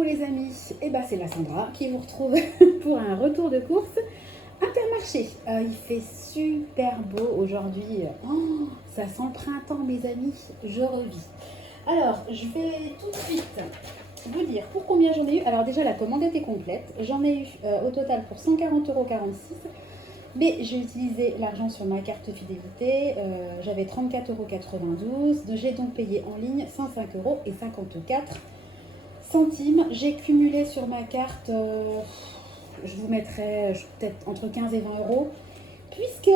Coucou les amis, et ben c'est la Sandra qui vous retrouve pour un retour de course Intermarché. Il fait super beau aujourd'hui. Oh, ça sent le printemps mes amis, je revis. Alors je vais tout de suite vous dire pour combien j'en ai eu. Alors déjà la commande était complète, j'en ai eu au total pour 140,46 €. Mais j'ai utilisé l'argent sur ma carte fidélité, j'avais 34,92 €. J'ai donc payé en ligne 105,54 €. J'ai cumulé sur ma carte, je vous mettrai peut-être entre 15 et 20 €, puisque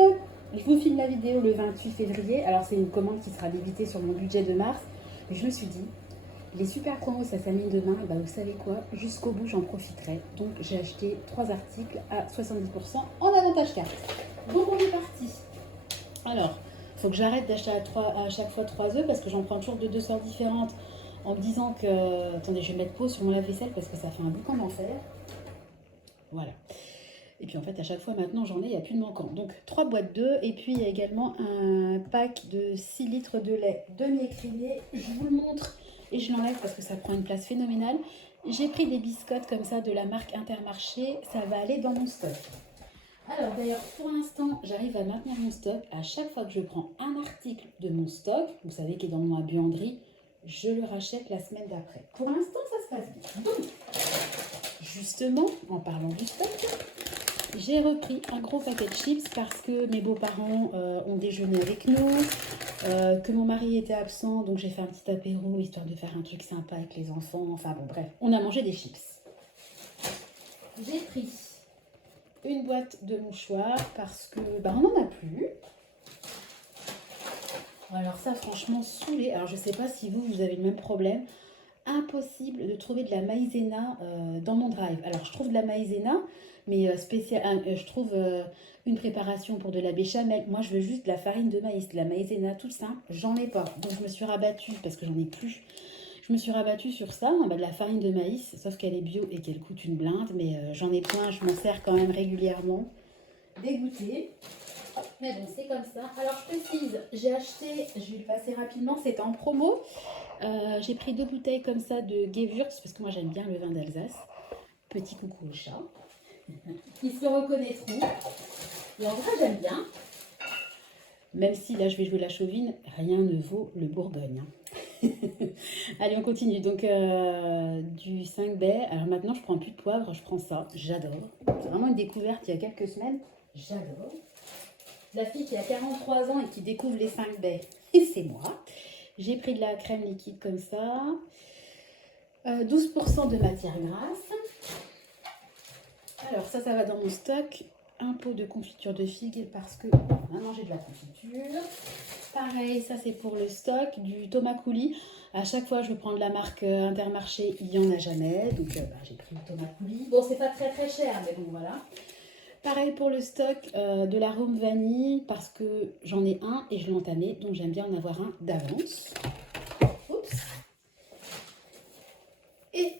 je vous filme la vidéo le 28 février. Alors c'est une commande qui sera débitée sur mon budget de mars. Mais je me suis dit, les super promos, ça s'amène demain. Et bah vous savez quoi, jusqu'au bout, j'en profiterai. Donc j'ai acheté 3 articles à 70% en avantage carte. Donc on est parti. Alors, il faut que j'arrête d'acheter à chaque fois 3 œufs parce que j'en prends toujours de 2 sortes différentes en me disant que... Attendez, je vais mettre pause sur mon lave-vaisselle parce que ça fait un boucan d'enfer. Voilà. Et puis en fait, à chaque fois maintenant, j'en ai, il n'y a plus de manquant. Donc 3 boîtes d'œufs et puis il y a également un pack de 6 litres de lait demi-écrémé. Je vous le montre et je l'enlève parce que ça prend une place phénoménale. J'ai pris des biscottes comme ça de la marque Intermarché. Ça va aller dans mon stock. Alors d'ailleurs, pour l'instant, j'arrive à maintenir mon stock. À chaque fois que je prends un article de mon stock, vous savez qu'il est dans ma buanderie, je le rachète la semaine d'après. Pour l'instant, ça se passe bien. Donc, justement, en parlant du stock, j'ai repris un gros paquet de chips parce que mes beaux-parents ont déjeuné avec nous, que mon mari était absent, donc j'ai fait un petit apéro histoire de faire un truc sympa avec les enfants. Enfin bon, bref, on a mangé des chips. J'ai pris une boîte de mouchoirs parce que on n'en a plus. Alors ça, franchement, saoulé. Alors je sais pas si vous avez le même problème. Impossible de trouver de la maïzena dans mon drive. Alors je trouve de la maïzena, mais je trouve une préparation pour de la béchamel. Moi je veux juste de la farine de maïs, de la maïzena tout simple, j'en ai pas. Donc je me suis rabattue, parce que j'en ai plus, je me suis rabattue sur ça, de la farine de maïs, sauf qu'elle est bio et qu'elle coûte une blinde, mais j'en ai plein, je m'en sers quand même régulièrement. Dégoûtée. Mais bon, c'est comme ça. Alors, je précise, j'ai acheté, je vais le passer rapidement, c'est en promo. J'ai pris 2 bouteilles comme ça de Gewürz, parce que moi j'aime bien le vin d'Alsace. Petit coucou au chat. Ils se reconnaîtront. Et en vrai, j'aime bien. Même si là, je vais jouer la chauvine, rien ne vaut le Bourgogne. Allez, on continue. Donc, du 5 baies. Alors maintenant, je prends plus de poivre, je prends ça. J'adore. C'est vraiment une découverte il y a quelques semaines. J'adore. La fille qui a 43 ans et qui découvre les 5 baies, c'est moi. J'ai pris de la crème liquide comme ça. 12% de matière grasse. Alors ça va dans mon stock. Un pot de confiture de figues parce que on a mangé de la confiture. Pareil, ça c'est pour le stock. Du Thomas Coulis. À chaque fois, je veux prendre la marque Intermarché. Il n'y en a jamais. Donc j'ai pris le Thomas Coulis. Bon, c'est pas très très cher, mais bon, voilà. Pareil pour le stock de l'arôme vanille parce que j'en ai un et je l'ai entamé. Donc j'aime bien en avoir un d'avance. Oups. Et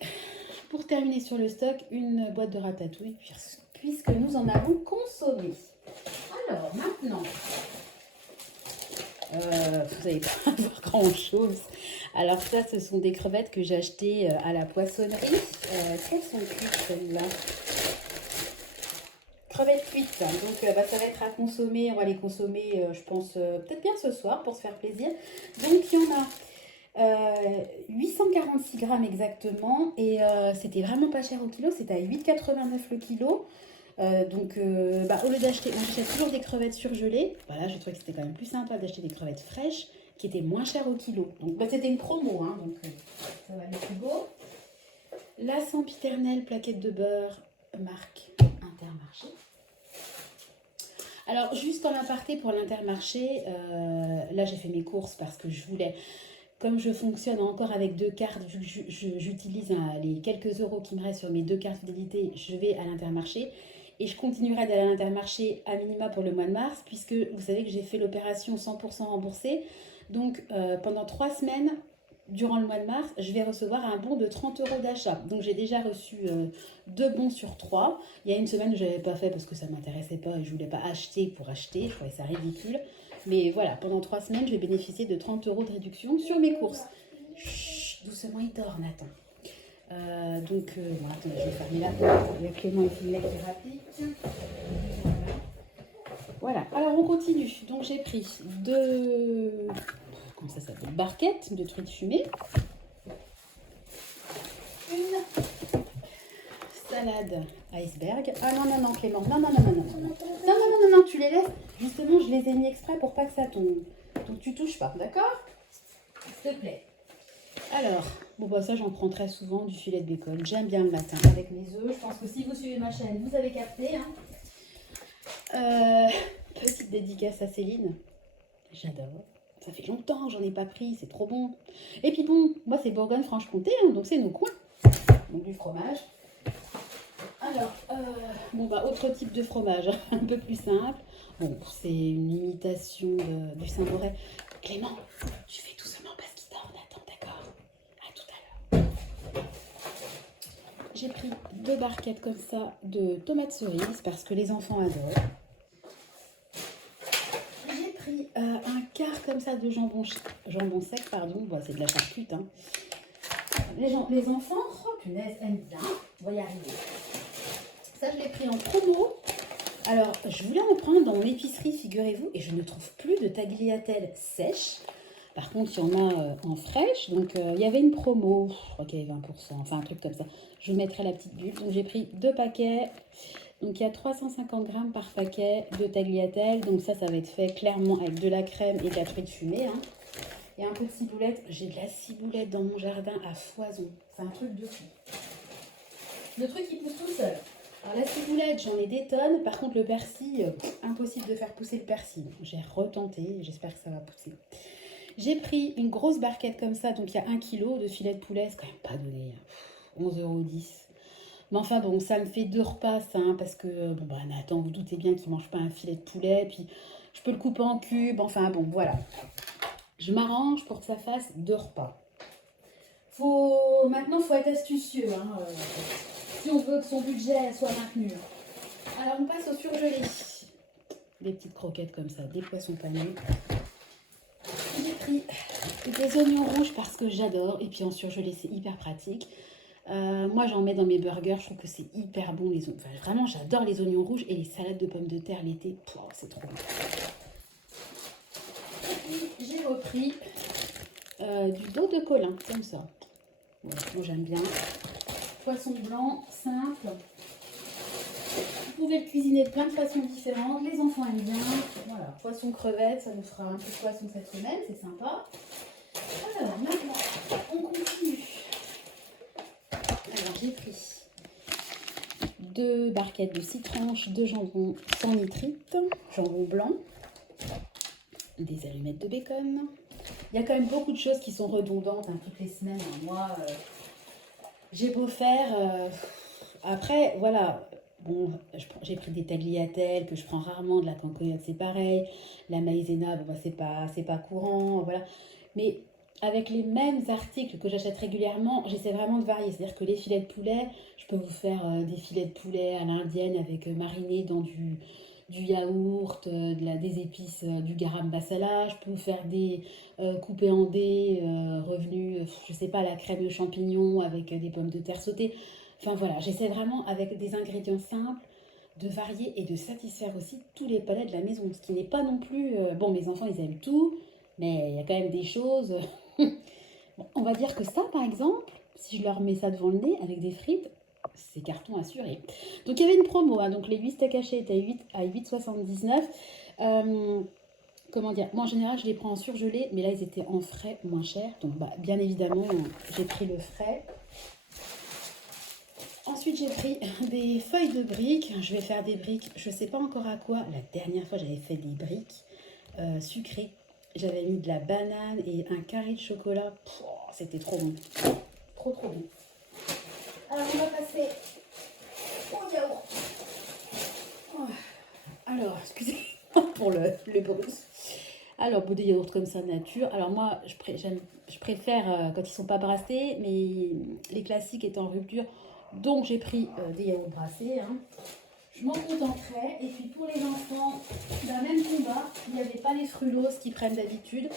pour terminer sur le stock, une boîte de ratatouille puisque nous en avons consommé. Alors maintenant, vous n'allez pas avoir grand chose. Alors ça, ce sont des crevettes que j'ai achetées à la poissonnerie. Quelles sont cuites celles-là? Crevettes cuites, donc ça va être à consommer. On va les consommer, je pense, peut-être bien ce soir pour se faire plaisir. Donc il y en a 846 grammes exactement et c'était vraiment pas cher au kilo, c'était à 8,89 € le kilo. Donc au lieu d'acheter, moi j'achète toujours des crevettes surgelées. Voilà, je trouvais que c'était quand même plus sympa d'acheter des crevettes fraîches qui étaient moins chères au kilo. Donc c'était une promo, hein, donc ça va aller plus beau. La sempiternelle plaquette de beurre marque Intermarché. Alors, juste en aparté pour l'Intermarché, là j'ai fait mes courses parce que je voulais, comme je fonctionne encore avec 2 cartes, vu que j'utilise les quelques euros qui me restent sur mes 2 cartes fidélité, je vais à l'Intermarché. Et je continuerai d'aller à l'Intermarché à minima pour le mois de mars, puisque vous savez que j'ai fait l'opération 100% remboursée. Donc pendant 3 semaines, durant le mois de mars, je vais recevoir un bon de 30 € d'achat. Donc j'ai déjà reçu 2 bons sur 3. Il y a une semaine où je n'avais pas fait parce que ça ne m'intéressait pas et je ne voulais pas acheter pour acheter. Je trouvais ça ridicule. Mais voilà, pendant 3 semaines, je vais bénéficier de 30 € de réduction sur mes courses. Chut, doucement, il dort, Nathan. Bon, attendez, je vais fermer la porte. Le Clément il fait une lecture rapide. Voilà. Alors, on continue. Donc, j'ai pris deux... Comment ça s'appelle? Barquettes de truites fumées. Une salade iceberg. Ah non, non, non, Clément. Non, non, non, non, non. Non, non, non, non, non, tu les laisses. Justement, je les ai mis exprès pour pas que ça tombe. Donc, tu touches pas, d'accord? S'il te plaît. Alors, bon, bah, ça, j'en prends très souvent du filet de bacon. J'aime bien le matin avec mes œufs. Je pense que si vous suivez ma chaîne, vous avez capté. Hein. Petite dédicace à Céline. J'adore. Ça fait longtemps que j'en ai pas pris. C'est trop bon. Et puis bon, moi, c'est Bourgogne-Franche-Comté. Hein, donc, c'est nos coins. Donc, du fromage. Alors, bon, bah, autre type de fromage. Un peu plus simple. Bon, c'est une imitation du Saint-Boré. Clément, tu fais tout doucement parce qu'il dort. On attend, d'accord? À tout à l'heure. J'ai pris 2 barquettes comme ça de tomates cerises parce que les enfants adorent. J'ai pris un quart comme ça de jambon sec, pardon. Bon, c'est de la charcute. Hein. Les enfants, oh punaise, aiment bien. On va y arriver. Ça, je l'ai pris en promo. Alors, je voulais en prendre dans mon épicerie, figurez-vous, et je ne trouve plus de tagliatelle sèche. Par contre, il y en a en fraîche. Donc, il y avait une promo. Je crois qu'il y avait 20%. Enfin, un truc comme ça. Je vous mettrai la petite bulle. Donc, j'ai pris 2 paquets. Donc, il y a 350 grammes par paquet de tagliatelle. Donc, ça va être fait clairement avec de la crème et de la truite fumée. Hein. Et un peu de ciboulette. J'ai de la ciboulette dans mon jardin à foison. C'est un truc de fou. Le truc, il pousse tout seul. Alors, la ciboulette, j'en ai des tonnes. Par contre, le persil, impossible de faire pousser le persil. J'ai retenté. J'espère que ça va pousser. J'ai pris une grosse barquette comme ça, donc il y a 1 kg de filet de poulet, c'est quand même pas donné, 11,10 €. Mais enfin bon, ça me fait 2 repas ça, hein, parce que, bon bah Nathan, vous doutez bien qu'il mange pas un filet de poulet, puis je peux le couper en cubes, enfin bon, voilà. Je m'arrange pour que ça fasse 2 repas. Maintenant, il faut être astucieux, hein, si on veut que son budget soit maintenu. Alors, on passe au surgelé. Des petites croquettes comme ça, des poissons panés. J'ai pris des oignons rouges parce que j'adore. Et puis en surgelé, c'est hyper pratique. Moi, j'en mets dans mes burgers. Je trouve que c'est hyper bon. Enfin, vraiment, j'adore les oignons rouges et les salades de pommes de terre l'été. C'est trop bon. J'ai repris du dos de colin, comme ça. Ouais, moi, j'aime bien. Poisson blanc, simple. Vous pouvez le cuisiner de plein de façons différentes. Les enfants aiment bien. Voilà, poisson crevette, ça nous fera un peu de poisson cette semaine. C'est sympa. Alors, maintenant, on continue. Alors, j'ai pris 2 barquettes de 6 tranches de jambon sans nitrite, jambon blanc, des allumettes de bacon. Il y a quand même beaucoup de choses qui sont redondantes hein, toutes les semaines. Hein. Moi, j'ai beau faire... Après, voilà, bon, j'ai pris des tagliatelles que je prends rarement, de la cancoyote, c'est pareil. La maïzena, bon, bah, c'est pas courant, voilà. Mais avec les mêmes articles que j'achète régulièrement, j'essaie vraiment de varier. C'est-à-dire que les filets de poulet, je peux vous faire des filets de poulet à l'indienne avec marinés dans du yaourt, des épices, du garam masala. Je peux vous faire des coupés en dés, revenus, je sais pas, la crème de champignons avec des pommes de terre sautées. Enfin voilà, j'essaie vraiment avec des ingrédients simples de varier et de satisfaire aussi tous les palais de la maison. Ce qui n'est pas non plus... bon, mes enfants, ils aiment tout, mais il y a quand même des choses... Bon, on va dire que ça, par exemple, si je leur mets ça devant le nez avec des frites, c'est carton assuré. Donc, il y avait une promo. Hein, donc, les 8 steaks hachés étaient à 8,79 €. Comment dire? Moi, en général, je les prends en surgelé, mais là, ils étaient en frais, moins chers. Donc, bah, bien évidemment, j'ai pris le frais. Ensuite, j'ai pris des feuilles de briques. Je vais faire des briques, je ne sais pas encore à quoi. La dernière fois, j'avais fait des briques sucrées. J'avais mis de la banane et un carré de chocolat. C'était trop bon. Trop, trop bon. Alors, on va passer au yaourt. Alors, excusez-moi pour le bruit. Alors, bout de yaourt comme ça, nature. Alors, moi, je préfère quand ils ne sont pas brassés, mais les classiques étant en rupture. Donc, j'ai pris des yaourts brassés. Hein. Je m'en contenterai. Et puis, pour les enfants, d'un même combat, il n'y avait pas les frulos qui prennent d'habitude.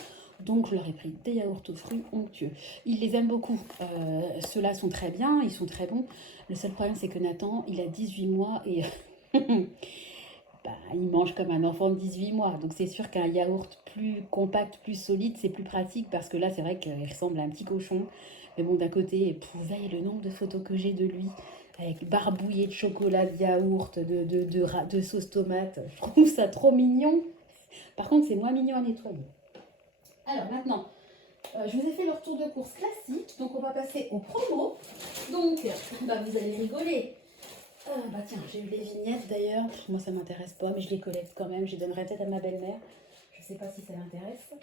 Donc je leur ai pris des yaourts aux fruits onctueux. Ils les aiment beaucoup. Ceux-là sont très bien, ils sont très bons. Le seul problème c'est que Nathan, il a 18 mois et bah, il mange comme un enfant de 18 mois. Donc c'est sûr qu'un yaourt plus compact, plus solide, c'est plus pratique parce que là c'est vrai qu'il ressemble à un petit cochon. Mais bon, d'un côté, vous voyez le nombre de photos que j'ai de lui avec barbouillé de chocolat, de yaourt, de sauce tomate. Je trouve ça trop mignon. Par contre, c'est moins mignon à nettoyer. Alors maintenant, je vous ai fait le retour de course classique. Donc on va passer aux promos. Donc, bah, vous allez rigoler. Bah tiens, j'ai eu les vignettes d'ailleurs. Moi ça m'intéresse pas, mais je les collecte quand même. Je les donnerai peut-être à ma belle-mère. Je sais pas si ça l'intéresse.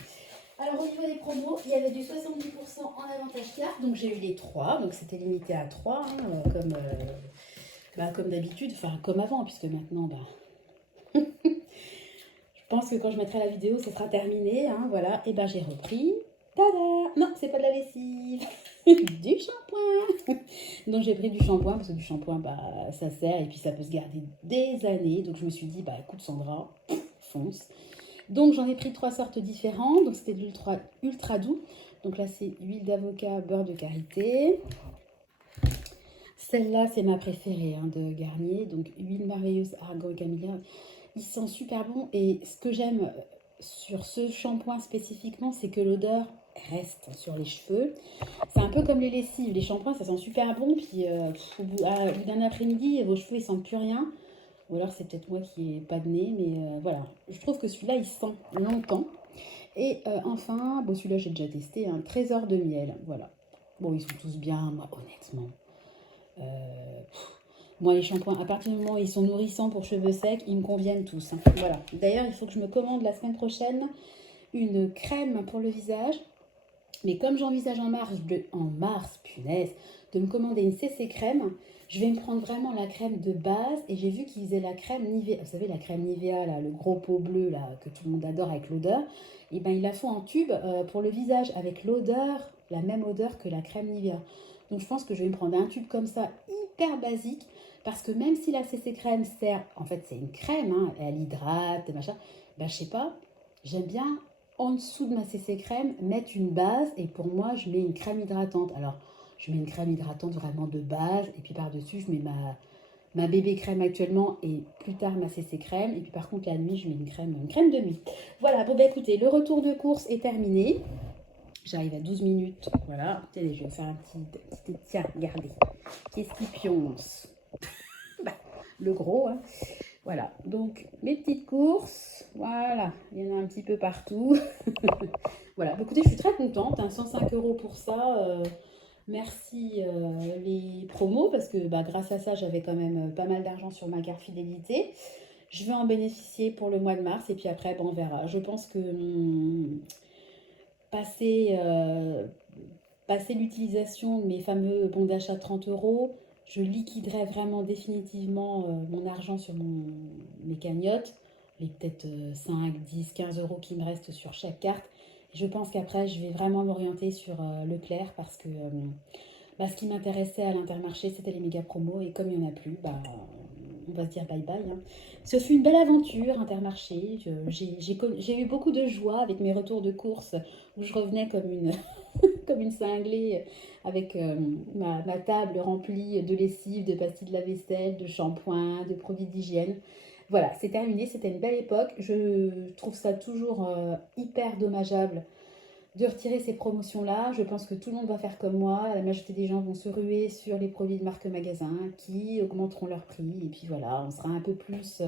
Alors au niveau des promos, il y avait du 70% en avantage carte. Donc j'ai eu les 3. Donc c'était limité à 3, hein, comme d'habitude. Enfin comme avant, puisque maintenant, bah, je pense que quand je mettrai la vidéo, ce sera terminé. Hein, voilà. Et ben j'ai repris. Tada! Non, c'est pas de la lessive. Du shampoing. Donc j'ai pris du shampoing parce que du shampoing, bah, ça sert et puis ça peut se garder des années. Donc je me suis dit, bah écoute Sandra, fonce. Donc j'en ai pris 3 sortes différentes. Donc c'était de l'ultra ultra doux. Donc là c'est huile d'avocat, beurre de karité. Celle-là c'est ma préférée hein, de Garnier. Donc huile merveilleuse argan et camélia. Il sent super bon et ce que j'aime sur ce shampoing spécifiquement, c'est que l'odeur reste sur les cheveux. C'est un peu comme les lessives, les shampoings ça sent super bon, puis au bout d'un après-midi, vos cheveux ils sentent plus rien. Ou alors c'est peut-être moi qui n'ai pas de nez, mais voilà. Je trouve que celui-là il sent longtemps. Et enfin, bon celui-là j'ai déjà testé, un trésor de miel, voilà. Bon ils sont tous bien, moi honnêtement. Euh, Moi, les shampoings, à partir du moment où ils sont nourrissants pour cheveux secs, ils me conviennent tous. Hein. Voilà. D'ailleurs, il faut que je me commande la semaine prochaine une crème pour le visage. Mais comme j'envisage en mars, punaise, de me commander une CC crème, je vais me prendre vraiment la crème de base. Et j'ai vu qu'ils faisaient la crème Nivea. Vous savez, la crème Nivea, là, le gros pot bleu là, que tout le monde adore avec l'odeur. Et ben, ils la font en tube pour le visage avec l'odeur, la même odeur que la crème Nivea. Donc je pense que je vais me prendre un tube comme ça, hyper basique. Parce que même si la CC crème sert, en fait c'est une crème, hein, elle hydrate, machin, ben je sais pas, j'aime bien en dessous de ma CC crème mettre une base et pour moi je mets une crème hydratante. Alors je mets une crème hydratante vraiment de base et puis par-dessus je mets ma bébé crème actuellement et plus tard ma CC crème et puis par contre la nuit je mets une crème de nuit. Voilà, bon bah écoutez, le retour de course est terminé. J'arrive à 12 minutes, voilà. Attendez, je vais faire un petit... Tiens, regardez. Qu'est-ce qui pionce? Bah, le gros, hein. Voilà, donc mes petites courses, voilà, il y en a un petit peu partout. Voilà, bah, écoutez, je suis très contente, hein, 105 € pour ça. Merci les promos, parce que bah, grâce à ça, j'avais quand même pas mal d'argent sur ma carte fidélité. Je vais en bénéficier pour le mois de mars, et puis après, bon, on verra. Je pense que passer, passer l'utilisation de mes fameux bons d'achat 30 €, je liquiderai vraiment définitivement mon argent sur mes cagnottes, les peut-être 5, 10, 15 € qui me restent sur chaque carte. Et je pense qu'après, je vais vraiment m'orienter sur Leclerc parce que bah, ce qui m'intéressait à l'Intermarché, c'était les méga promos. Et comme il n'y en a plus, bah, on va se dire bye bye. Hein. Ce fut une belle aventure, Intermarché. J'ai eu beaucoup de joie avec mes retours de course où je revenais comme une, comme une cinglée avec ma table remplie de lessive, de pastilles de lave-vaisselle, de shampoing, de produits d'hygiène. Voilà, c'est terminé, c'était une belle époque. Je trouve ça toujours hyper dommageable de retirer ces promotions-là. Je pense que tout le monde va faire comme moi. La majorité des gens vont se ruer sur les produits de marque magasin qui augmenteront leur prix. Et puis voilà, on sera un peu plus...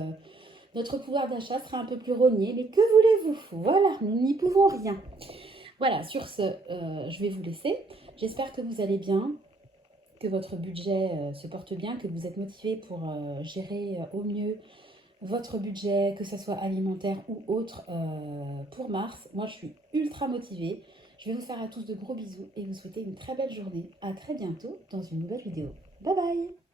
notre pouvoir d'achat sera un peu plus rogné. Mais que voulez-vous? Voilà, nous n'y pouvons rien. Voilà, sur ce, je vais vous laisser. J'espère que vous allez bien, que votre budget se porte bien, que vous êtes motivé pour gérer au mieux votre budget, que ce soit alimentaire ou autre, pour mars. Moi, je suis ultra motivée. Je vais vous faire à tous de gros bisous et vous souhaiter une très belle journée. À très bientôt dans une nouvelle vidéo. Bye bye!